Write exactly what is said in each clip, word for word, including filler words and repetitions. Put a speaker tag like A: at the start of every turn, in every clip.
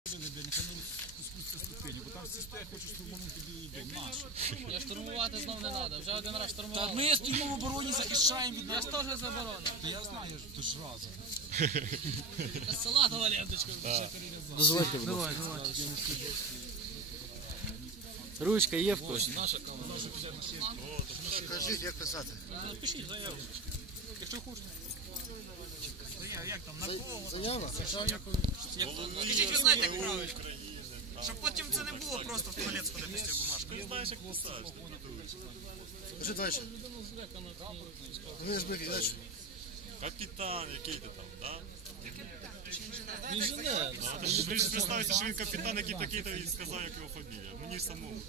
A: Бо там всі стоять, хочуть штурманути білий дом. Наш.
B: Я штурмувати знов не треба, вже один раз штурмував.
A: Та ми стоїмо в обороні, захищаємо від...
B: Я ж теж заборонив.
A: Я знаю, ти ж разом.
B: Це салатова ленточка.
C: Дозвольте, будь ласка.
B: Давай, давай.
C: Ручка є в когось?
B: Наша камера.
D: Скажіть, як писати?
B: Пишіть заяву. Якщо хочете.
D: Як там, на кого? Заява?
E: Скажіть, ви знаєте, як правильно? Щоб потім це не було просто в туалет сходити з цією бумажкою.
D: Ти знаєш, як писати. Кажи далі. Ви ж бики, далі.
F: Капітан, який ти там, так?
B: Інженер.
F: Ви ж представте, що він капітан, який такий-то, і сказав, як його фамілія. Мені самому.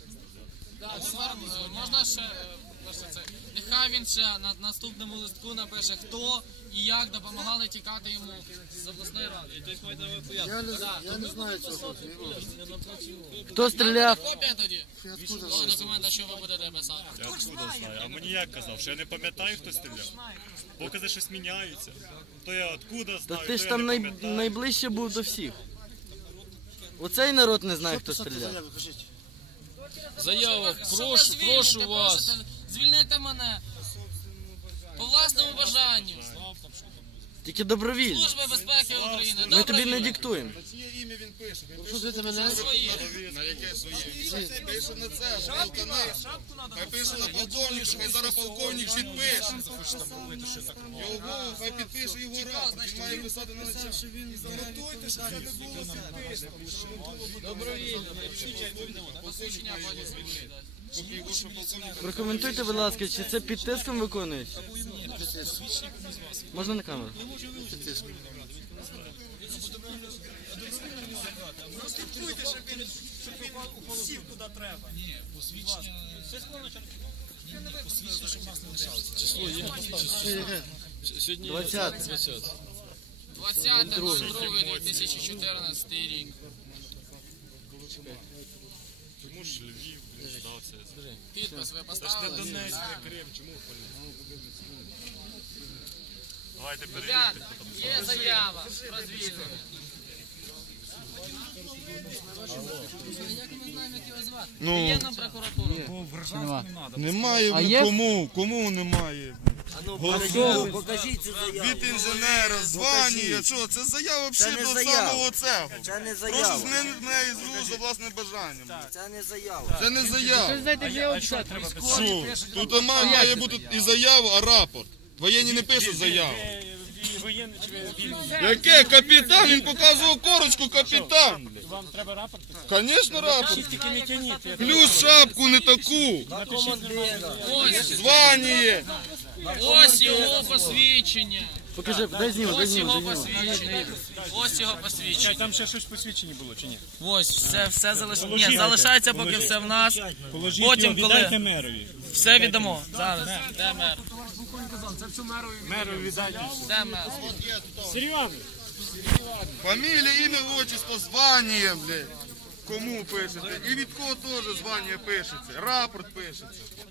B: Можна ще, це, нехай він ще на наступному листку напише, хто і як допомагали тікати йому з обласної ради.
D: Я не, я не знаю цього.
C: Хто стріляв?
B: Копія тоді?
D: Откуда
B: О, документа, що ви будете писати.
F: Я откуда знаю? А мені як казав, що я не пам'ятаю, хто стріляв? Покази щось міняються. То я откуда
C: Та
F: знаю,
C: ти
F: то
C: ж
F: я
C: там
F: не
C: най...
F: пам'ятаю.
C: найближче був до всіх. Оцей народ не знає, хто стріляв.
D: Заяву, кажіть.
B: Заява, прошу, прошу вас. Звільнити мене. По власному бажанню.
C: Тільки добровільно.
B: Служба безпеки України.
C: Ми тобі не
B: Добровільно.
C: диктуємо.
D: Слухайте мене.
B: Своє.
G: На яке своє? Це пише на це, полтона. Хай пише на полковник, хай зараз полковник підпише. Його, хай підпише його рапорт, він має писати на начальство.
B: Добровільно. Посвідчення потім звільнити.
C: Прокоментуйте, будь ласка, чи це під тиском виконується? Можна на камеру?
E: Слідкуйте, щоб він сів куди треба.
A: Ні, посвідчення... Посвідчення, щоб нас не лишалося. Число є?
C: Сьогодні двадцяте.
B: двадцяте другий дві тисячі чотирнадцятий рік.
F: Чому ж Львів, блін, здався?
B: Підпис ви
F: Це ж не
B: поставили?
F: Донецьк, не Крим, чому Поліс? Давайте
B: Ребят,
F: перевірте.
B: є заява про звільнення.
G: Ну,
B: Воєнна прокуратура.
A: Бо в гражданську не треба.
G: немає,
C: А
G: ну,
C: є?
G: кому, кому немає?
D: Покажіть цю заяву.
G: Від інженера, звання, що, це заява взагалі
D: не
G: до
D: заява.
G: самого цього.
D: Це не
G: Прошу
D: заява.
G: змінити неї зв'язку за власним бажанням.
D: Це не заява.
G: Це не заява.
C: Що?
G: Що? Тут має, має бути і заява, а рапорт. Воєнні не пишуть заяву. Яке капітан? Він показував корочку капітан.
A: Вам треба рапорт писати?
G: Звісно, рапорт.
A: Тільки не тяніть.
G: Плюс шапку не таку.
D: На командира.
B: Ось,
G: Звання.
B: ось його посвідчення.
C: Покажи, дай зніму, дай
B: Ось
C: зніму,
B: його
C: дай зніму.
B: посвідчення. Ось його посвідчення.
A: Там ще щось посвідчені було, чи ні?
B: Ось, все, все залишається. Ні, залишається, поки все в нас.
A: Положіть
B: Потім,
A: його, віддайте
B: коли
A: мерові.
B: все віддамо. Зараз. Де мер?
A: Мерові віддайте.
B: Де мер?
A: Серйозно?
G: Фамілія, ім'я, отчество, звання, блядь. Кому пишете? І від кого теж звання пишеться. Рапорт пишеться.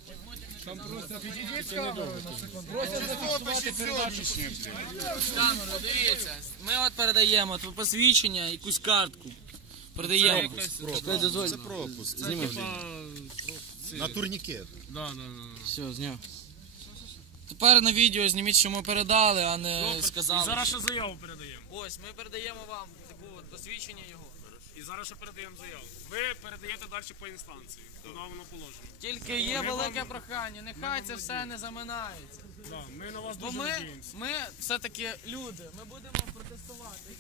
G: Число пишіть сьогоднішнє, блядь.
B: Камеру, дивіться. Ми от передаємо тут посвідчення, якусь картку. Передаємо.
C: Це пропуск. Зніми.
G: На турнікет.
C: Все, зняв.
B: Тепер на відео зніміть, що ми передали, а не сказали.
A: Зараз ще заяву передаємо.
B: Ось, ми передаємо вам таку от посвідчення його.
A: І зараз ще передаємо заяву. Ви передаєте далі по інстанції. Куди воно положено.
B: Тільки є велике прохання, нехай це все не заминається.
A: Да, ми на вас
B: Бо
A: дуже
B: ми,
A: надіємося.
B: ми все-таки люди, ми будемо протестувати.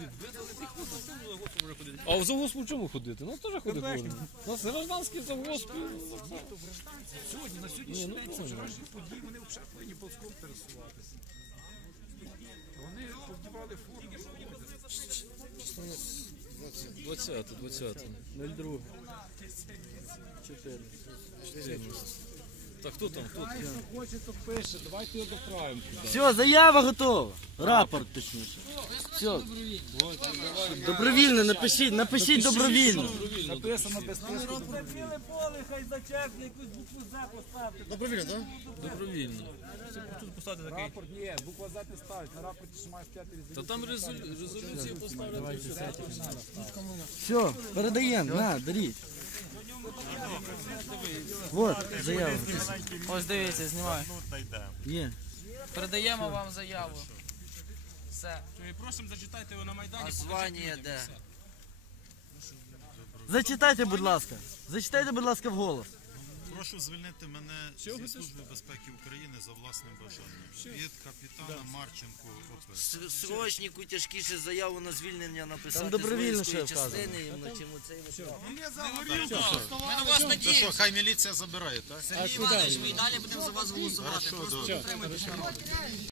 H: А в завгосп у чому ходити? Ну теж ходити можна. У нас гражданський завгосп.
A: Сьогодні, на сьогоднішній день, це вчорашні події, вони взагалі повинні ползком пересуватися. Вони повдівали форму.
H: двадцяте, двадцяте.
C: нуль два. чотири. чотирнадцять.
H: Так хто там? Хто там?
A: Хоче, то пише, давайте його доправимо.
C: Все, заява готова. Рапорт, точніше. Все. Добровільно, напишіть, напишіть добровільно.
A: Написано без тиску.
D: Добровільно, так?
H: Добровільно.
A: Рапорт, ні, буква Z не ставить, на рапорті ще має стояти
H: Та
A: резолюція.
H: там резолю- резолюцію поставили.
C: Все, передаємо, на, беріть. Вот, заява.
B: Ось дивіться, знімаю.
C: Є.
B: Передаємо вам заяву. Все.
E: А звання де?
C: Зачитайте, будь ласка. Зачитайте, будь ласка, вголос.
I: Прошу звільнити мене зі Служби безпеки України за власним бажанням. Від капітана Марченко ОП.
E: Срочнику тяжкіше заяву на звільнення написати
C: Там добровільно
E: з воїнської
C: ще вказано.
E: частини, ну, чим оцей випадок.
G: Ми на вас
I: То
G: надіємося.
I: що, хай міліція забирає, так?
E: Сергій Іванович, ми і далі будемо за вас голосувати.
I: Хорошо,
E: Просто
I: добре.
E: підтримуйте.